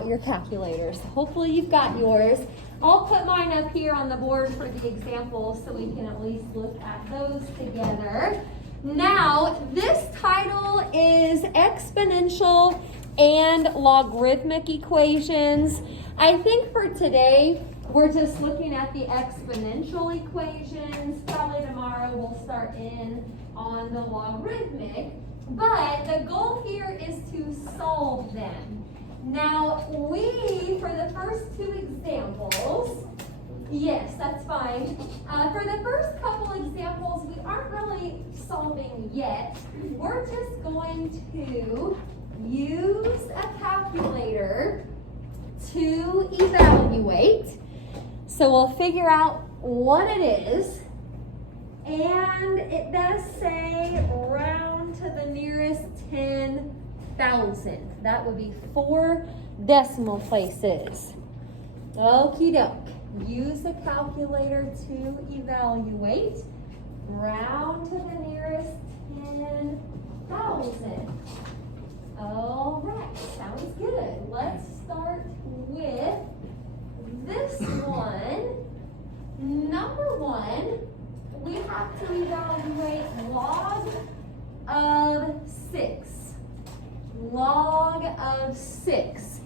out your calculators. Hopefully you've got yours. I'll put mine up here on the board for the examples so we can at least look at those together. Now, this title is Exponential and Logarithmic Equations. I think for today, we're just looking at the exponential equations. Probably tomorrow we'll start in on the logarithmic. But the goal here is to solve them. Now, for the first two examples, yes, that's fine. For the first couple examples, we aren't really solving yet. We're just going to use a calculator to evaluate. So we'll figure out what it is. And it does say round to the nearest 10,000. That would be 4 decimal places. Okie doke. Use a calculator to evaluate. Round to the nearest 10,000. All right, sounds good. Let's start with this one. Number 1, we have to evaluate log of 6. Log of 6.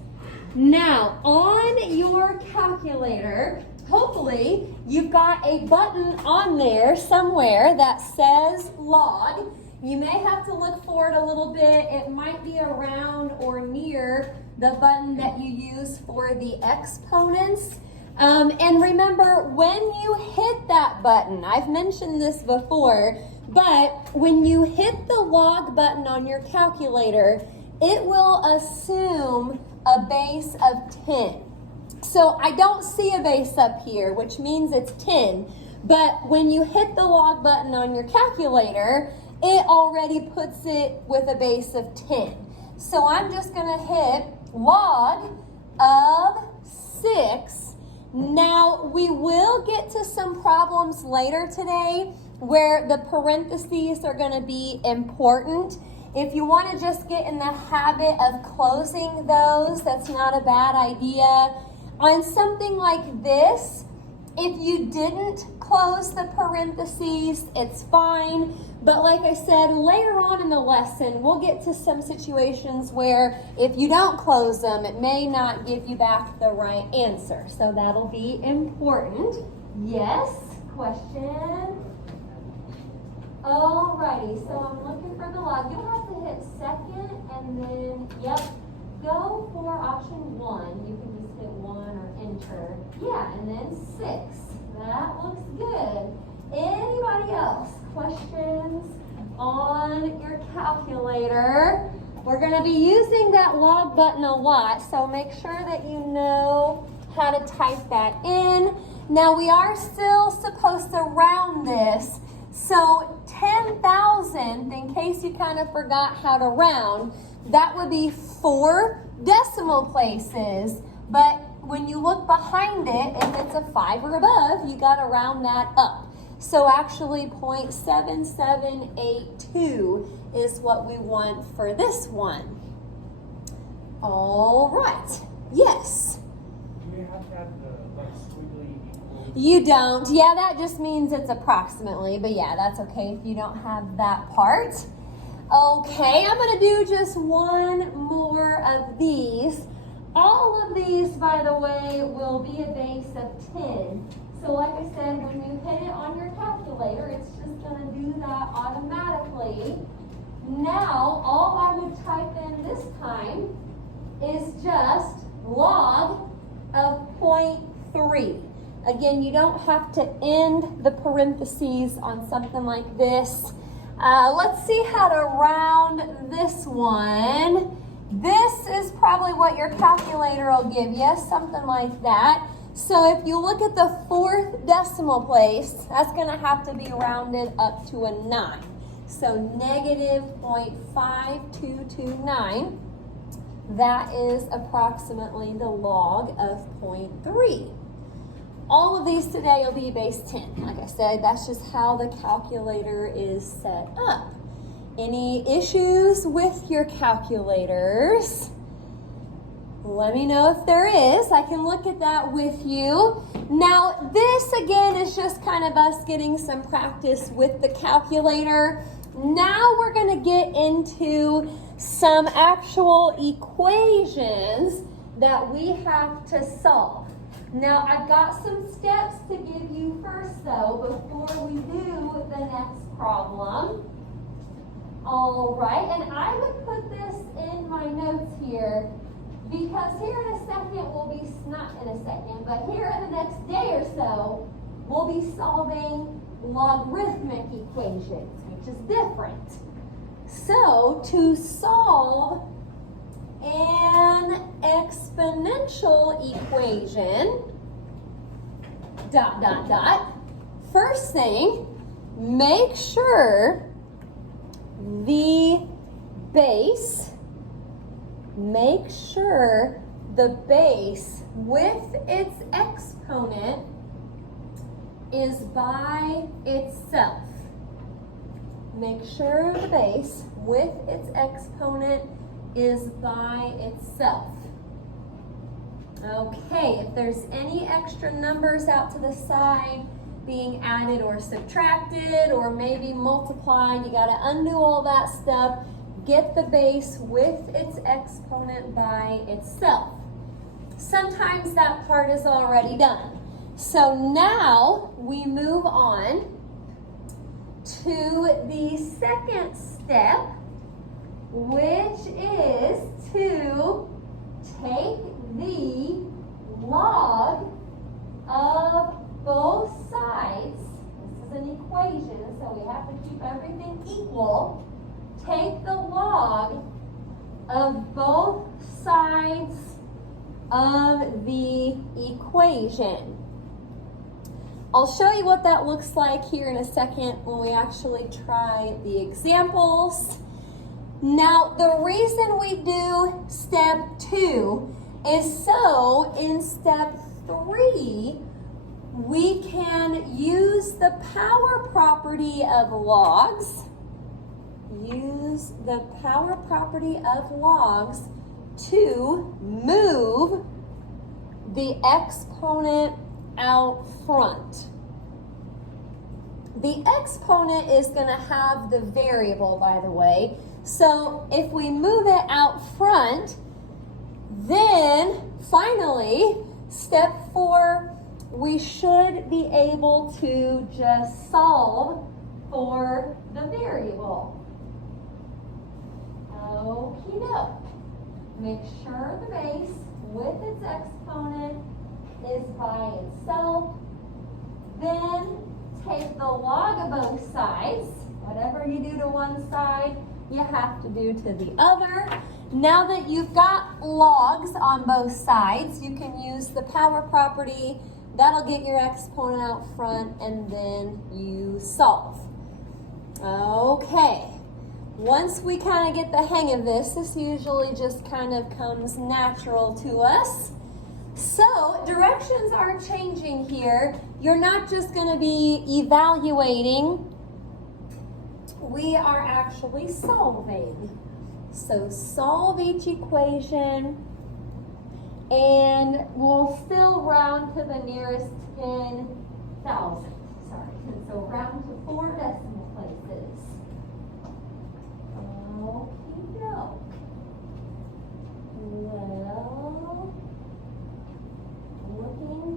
Now, on your calculator, hopefully you've got a button on there somewhere that says log. You may have to look for it a little bit. It might be around or near the button that you use for the exponents. And remember, when you hit that button, I've mentioned this before, but when you hit the log button on your calculator, it will assume a base of 10. So I don't see a base up here, which means it's 10. But when you hit the log button on your calculator, it already puts it with a base of 10. So I'm just going to hit log of 6. Now, we will get to some problems later today where the parentheses are going to be important. If you want to just get in the habit of closing those, that's not a bad idea. On something like this, if you didn't close the parentheses, it's fine. But like I said, later on in the lesson, we'll get to some situations where if you don't close them, it may not give you back the right answer. So that'll be important. Yes? Question? Alrighty, so I'm looking for the log. You'll have to hit second and then, go for option 1. You can just hit 1 or enter. Yeah, and then 6. That looks good. Anybody else? Questions on your calculator? We're going to be using that log button a lot, so make sure that you know how to type that in. Now, we are still supposed to round this. So 10,000, in case you kind of forgot how to round, that would be 4 decimal places. But when you look behind it, if it's a 5 or above, you got to round that up. So actually 0.7782 is what we want for this one. All right. Yes. Do you have to have the squiggly equal? You don't. Yeah, that just means it's approximately. But yeah, that's okay if you don't have that part. Okay, I'm going to do just one more of these. All of these, by the way, will be a base of 10. So like I said, when you hit it on your calculator, it's just going to do that automatically. Now, all I would type in this time is just log of 0.3. Again, you don't have to end the parentheses on something like this. Let's see how to round this one. This is probably what your calculator will give you, something like that. So if you look at the 4th decimal place, that's going to have to be rounded up to a 9. So negative 0.5229, that is approximately the log of 0.3. All of these today will be base 10. Like I said, that's just how the calculator is set up. Any issues with your calculators? Let me know if there is. I can look at that with you. Now, this again is just kind of us getting some practice with the calculator. Now we're going to get into some actual equations that we have to solve. Now, I've got some steps to give you first, though, before we do the next problem. All right, and I would put this in my notes here because here in a second not in a second, but here in the next day or so, we'll be solving logarithmic equations, which is different. So, to solve an exponential equation, first thing, make sure the base with its exponent is by itself. Make sure the base with its exponent is by itself. Okay, if there's any extra numbers out to the side being added or subtracted or maybe multiplied, you got to undo all that stuff. Get the base with its exponent by itself. Sometimes that part is already done. So now we move on to the second step, which is to take the log of both sides. This is an equation, so we have to keep everything equal. Take the log of both sides of the equation. I'll show you what that looks like here in a second when we actually try the examples. Now, the reason we do step 2 is so in step 3, we can use the power property of logs. Use the power property of logs to move the exponent out front. The exponent is going to have the variable, by the way. So if we move it out front, then finally, step 4, we should be able to just solve for the variable. Okie doke. Make sure the base with its exponent is by itself. Then take the log of both sides. Whatever you do to one side, you have to do to the other. Now that you've got logs on both sides, you can use the power property. That'll get your exponent out front, and then you solve. Okay. Once we kind of get the hang of this, this usually just kind of comes natural to us. So, directions are changing here. You're not just going to be evaluating. We are actually solving. So, solve each equation, and we'll still round to the nearest 10,000. Sorry. So, round to 4 decimal places. Okie doke. Well, looking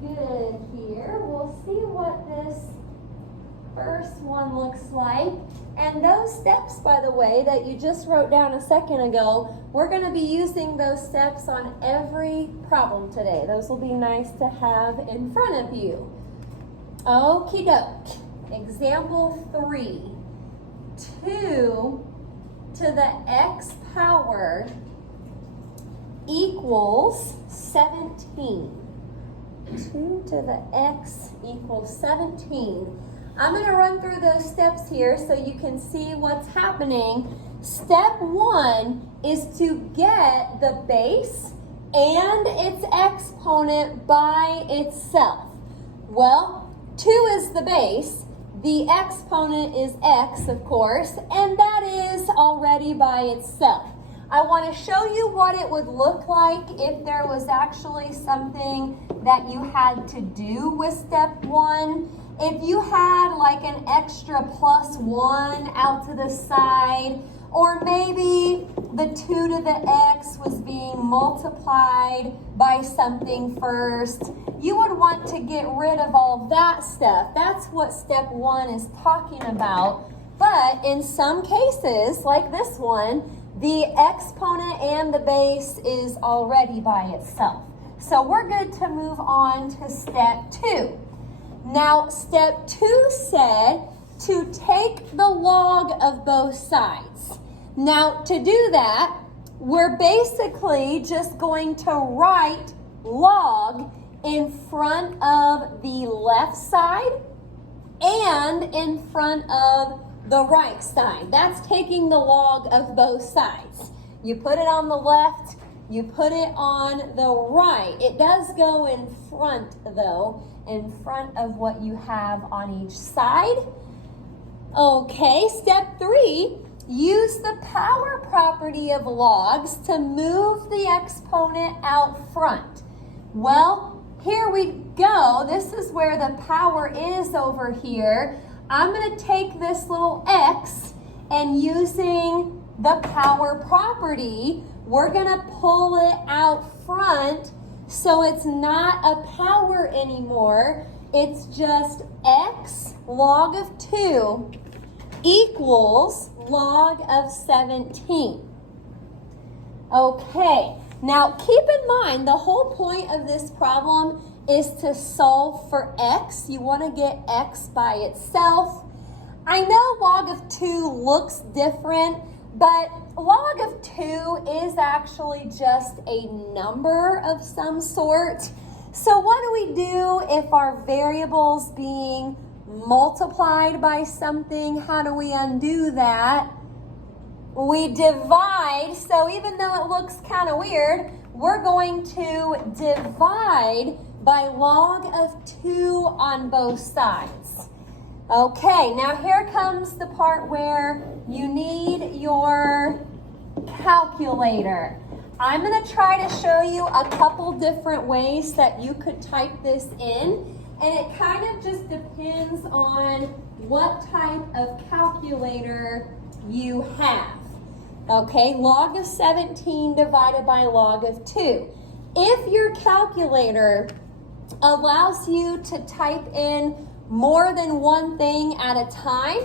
good here. We'll see what this first one looks like. And those steps, by the way, that you just wrote down a second ago, we're going to be using those steps on every problem today. Those will be nice to have in front of you. Okie doke. Example 3. 2 to the x power equals 17. 2 to the x equals 17. I'm going to run through those steps here so you can see what's happening. Step 1 is to get the base and its exponent by itself. Well, 2 is the base. The exponent is x, of course, and that is already by itself. I want to show you what it would look like if there was actually something that you had to do with step 1. If you had like an extra +1 out to the side, or maybe the 2 to the x was being multiplied by something first, you would want to get rid of all that stuff. That's what step 1 is talking about. But in some cases, like this one, the exponent and the base is already by itself. So we're good to move on to step 2. Now, step 2 said to take the log of both sides. Now, to do that, we're basically just going to write log in front of the left side and in front of the right side. That's taking the log of both sides. You put it on the left, you put it on the right. It does go in front though, in front of what you have on each side. Okay, step 3, use the power property of logs to move the exponent out front. Well, here we go. This is where the power is over here. I'm going to take this little x and using the power property, we're going to pull it out front so it's not a power anymore. It's just x log of 2 equals log of 17. Okay, now keep in mind the whole point of this problem is to solve for x. You want to get x by itself. I know log of 2 looks different, but log of 2 is actually just a number of some sort. So what do we do if our variable's being multiplied by something? How do we undo that? We divide. So even though it looks kind of weird, we're going to divide by log of 2 on both sides. Okay, now here comes the part where you need your calculator. I'm going to try to show you a couple different ways that you could type this in, and it kind of just depends on what type of calculator you have. Okay, log of 17 divided by log of 2. If your calculator allows you to type in more than one thing at a time,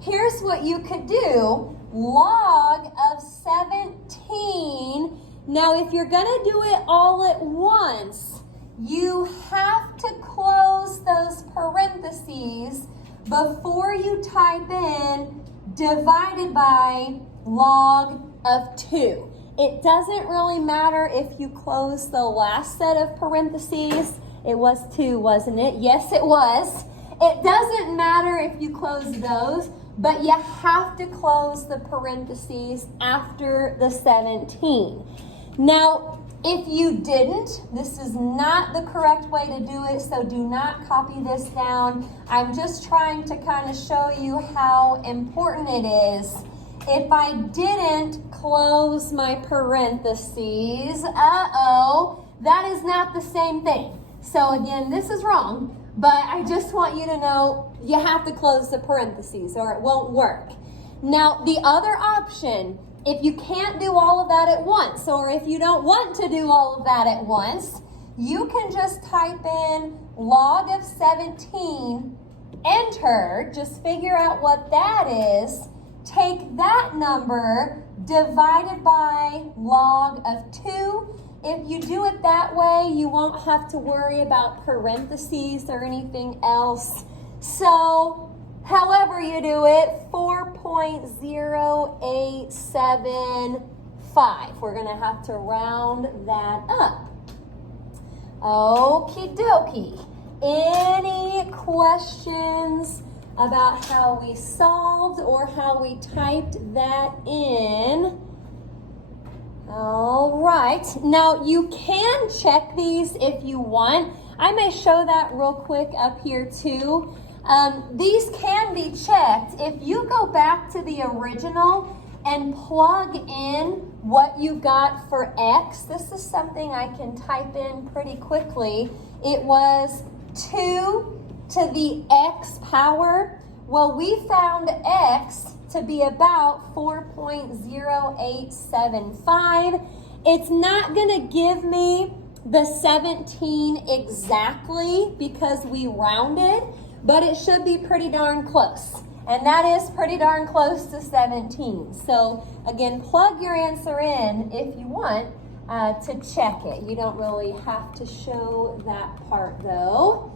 here's what you could do. Log of 17. Now, if you're going to do it all at once, you have to close those parentheses before you type in divided by log of 2. It doesn't really matter if you close the last set of parentheses. It was 2, wasn't it? Yes, it was. It doesn't matter if you close those, but you have to close the parentheses after the 17. Now, if you didn't, this is not the correct way to do it, so do not copy this down. I'm just trying to kind of show you how important it is. If I didn't close my parentheses, that is not the same thing. So again, this is wrong, but I just want you to know you have to close the parentheses or it won't work. Now, the other option, if you can't do all of that at once, or if you don't want to do all of that at once, you can just type in log of 17, enter, just figure out what that is, take that number divided by log of 2. If you do it that way, you won't have to worry about parentheses or anything else. So, however you do it, 4.0875. We're going to have to round that up. Okie dokie. Any questions about how we solved or how we typed that in? All right. Now, you can check these if you want. I may show that real quick up here too. These can be checked. If you go back to the original and plug in what you got for x. This is something I can type in pretty quickly. It was 2 to the x power. Well, we found x to be about 4.0875. It's not going to give me the 17 exactly because we rounded, but it should be pretty darn close. And that is pretty darn close to 17. So again, plug your answer in if you want to check it. You don't really have to show that part though.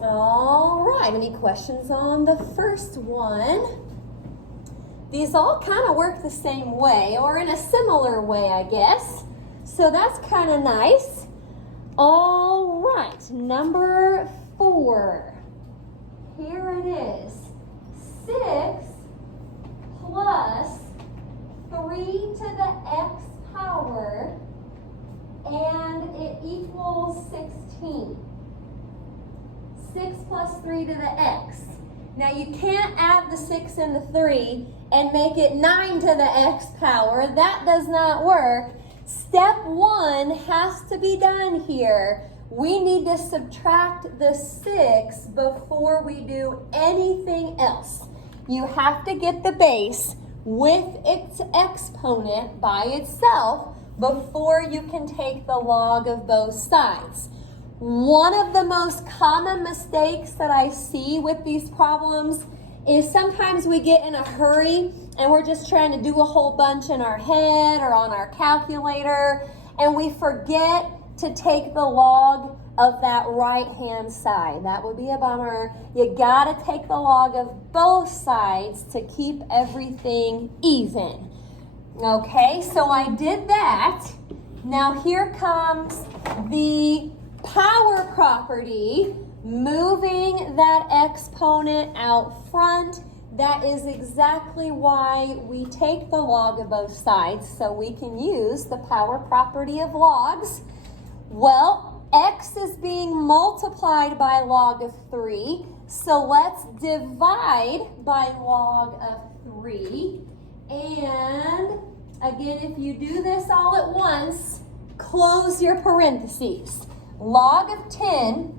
All right, any questions on the first one? These all kind of work the same way, or in a similar way, I guess. So that's kind of nice. All right, number 4. Here it is. 6 plus 3 to the x power, and it equals 16. 6 plus 3 to the x. Now you can't add the 6 and the 3 and make it 9 to the x power. That does not work. Step 1 has to be done here. We need to subtract the 6 before we do anything else. You have to get the base with its exponent by itself before you can take the log of both sides. One of the most common mistakes that I see with these problems is sometimes we get in a hurry and we're just trying to do a whole bunch in our head or on our calculator, and we forget to take the log of that right-hand side. That would be a bummer. You gotta take the log of both sides to keep everything even. Okay, so I did that. Now here comes the power property, moving that exponent out front. That is exactly why we take the log of both sides, so we can use the power property of logs. Well, x is being multiplied by log of 3, so let's divide by log of 3. And again, if you do this all at once, close your parentheses. Log of 10,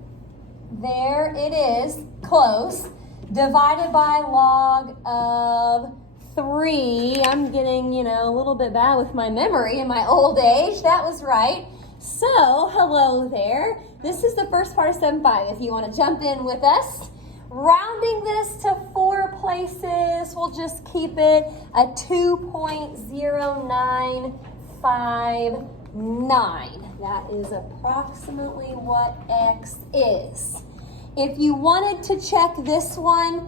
there it is, close, divided by log of 3. I'm getting, a little bit bad with my memory in my old age. That was right. So, hello there. This is the first part of 7.5 if you want to jump in with us. Rounding this to 4 places, we'll just keep it a 2.0959. That is approximately what x is. If you wanted to check this one,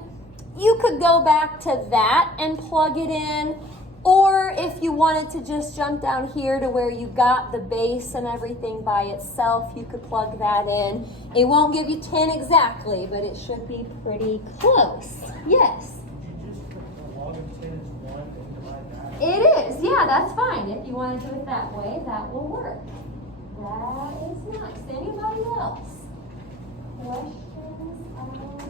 you could go back to that and plug it in. Or if you wanted to just jump down here to where you got the base and everything by itself, you could plug that in. It won't give you 10 exactly, but it should be pretty close. Yes? Did you just put the log of 10 as 1 and divide that? It is. Yeah, that's fine. If you want to do it that way, that will work. That is nice. Anybody else? Questions on that?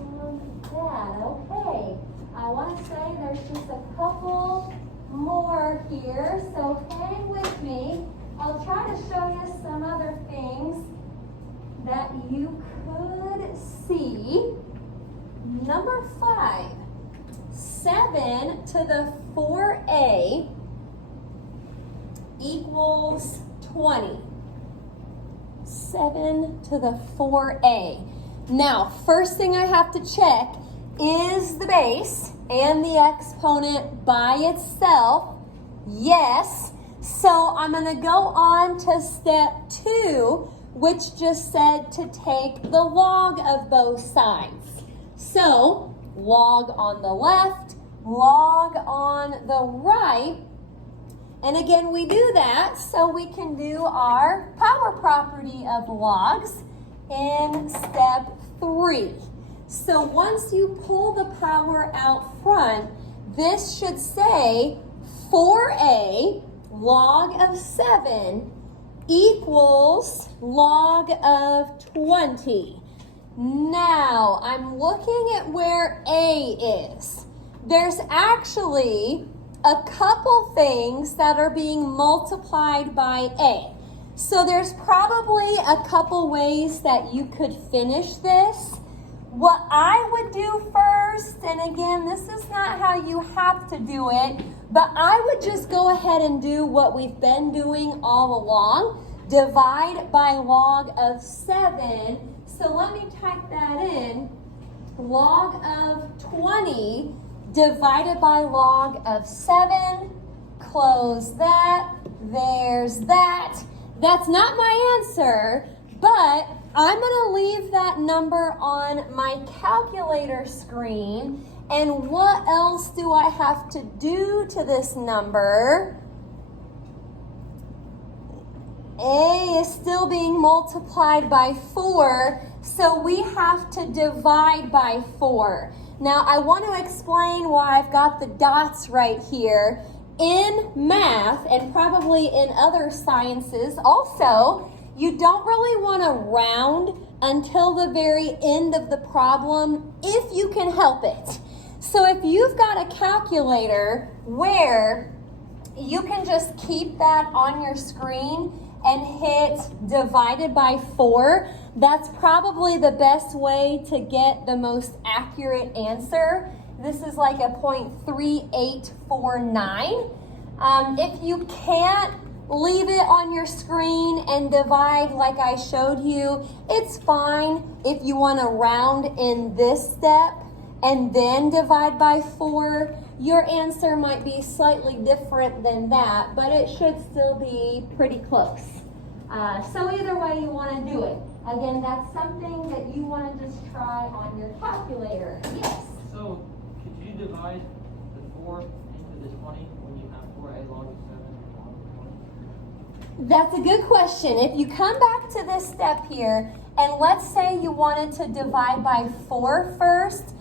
Okay. I want to say there's just a couple more here, so hang with me. I'll try to show you some other things that you could see. Number 5, 7 to the 4a equals 20. 7 to the 4a. Now, first thing I have to check is the base and the exponent by itself. Yes. So I'm going to go on to step 2, which just said to take the log of both sides. So log on the left, log on the right. And again, we do that so we can do our power property of logs in step 3. So once you pull the power out front, this should say 4a log of 7 equals log of 20. Now, I'm looking at where a is. There's actually a couple things that are being multiplied by a. So there's probably a couple ways that you could finish this. What I would do first, and again, this is not how you have to do it, but I would just go ahead and do what we've been doing all along. Divide by log of 7. So let me type that in. Log of 20 divided by log of 7. Close that. There's that. That's not my answer, but I'm going to leave that number on my calculator screen. And what else do I have to do to this number? A is still being multiplied by 4, so we have to divide by 4. Now, I want to explain why I've got the dots right here. In math, and probably in other sciences also, you don't really want to round until the very end of the problem if you can help it. So if you've got a calculator where you can just keep that on your screen and hit divided by 4, that's probably the best way to get the most accurate answer. This is like a 0.3849. If you can't leave it on your screen and divide like I showed you, it's fine if you want to round in this step and then divide by 4. Your answer might be slightly different than that, but it should still be pretty close. So either way you want to do it. Again, that's something that you want to just try on your calculator. Yes? So, could you divide the 4 into the 20 when you have 4a log of 7 and log of 20? That's a good question. If you come back to this step here, and let's say you wanted to divide by 4 first,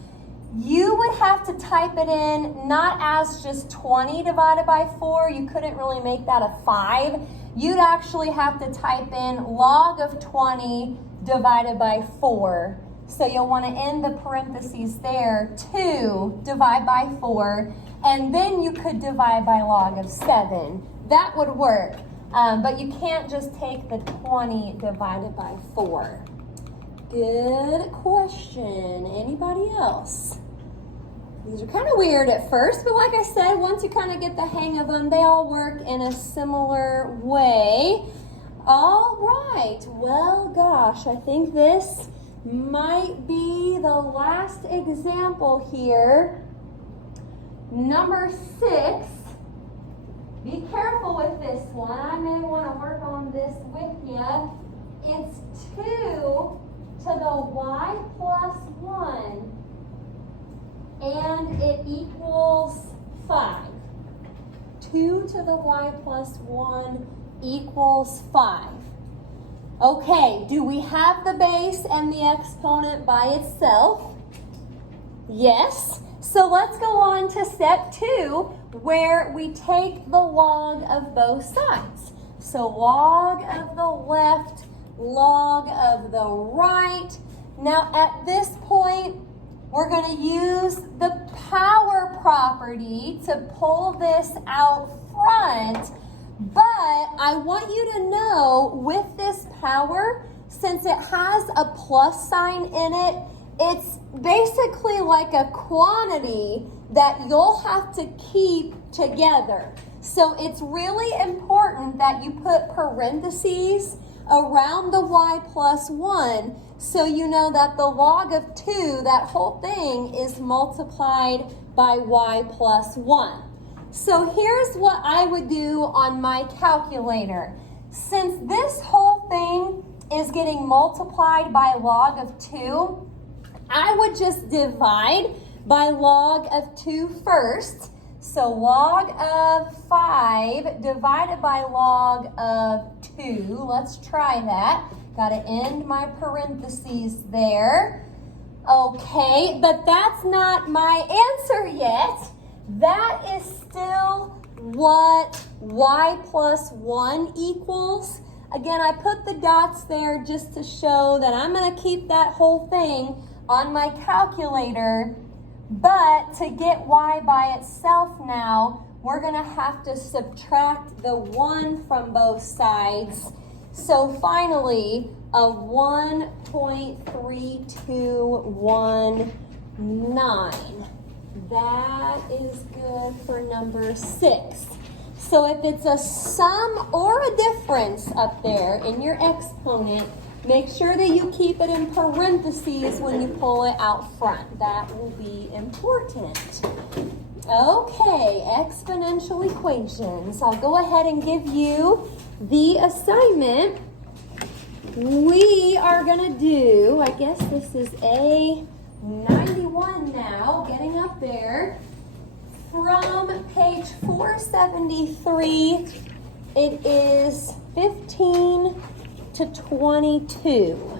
you would have to type it in not as just 20 divided by 4. You couldn't really make that a 5. You'd actually have to type in log of 20 divided by 4. So you'll want to end the parentheses there, 2 divide by 4, and then you could divide by log of 7. That would work, but you can't just take the 20 divided by 4. Good question. Anybody else? These are kind of weird at first, but like I said, once you kind of get the hang of them, they all work in a similar way. All right. Well, gosh, I think this might be the last example here. Number 6. Be careful with this one. I may want to work on this with you. It's 2 to the y plus 1. And it equals 5. 2 to the y plus 1 equals 5. Okay, do we have the base and the exponent by itself? Yes. So let's go on to step 2, where we take the log of both sides. So log of the left, log of the right. Now at this point, we're going to use the power property to pull this out front, but I want you to know with this power, since it has a plus sign in it, it's basically like a quantity that you'll have to keep together. So it's really important that you put parentheses around the y plus 1 so you know that the log of 2, that whole thing, is multiplied by y plus 1. So here's what I would do on my calculator. Since this whole thing is getting multiplied by log of 2, I would just divide by log of 2 first. So log of 5 divided by log of 2. Let's try that. Got to end my parentheses there. Okay, but that's not my answer yet. That is still what y plus 1 equals. Again, I put the dots there just to show that I'm going to keep that whole thing on my calculator. But to get y by itself now, we're gonna have to subtract the 1 from both sides. So finally, a 1.3219. That is good for number 6. So if it's a sum or a difference up there in your exponent, make sure that you keep it in parentheses when you pull it out front. That will be important. Okay, exponential equations. I'll go ahead and give you the assignment. We are going to do, I guess this is A91 now, getting up there. From page 473, it is 15 to 22.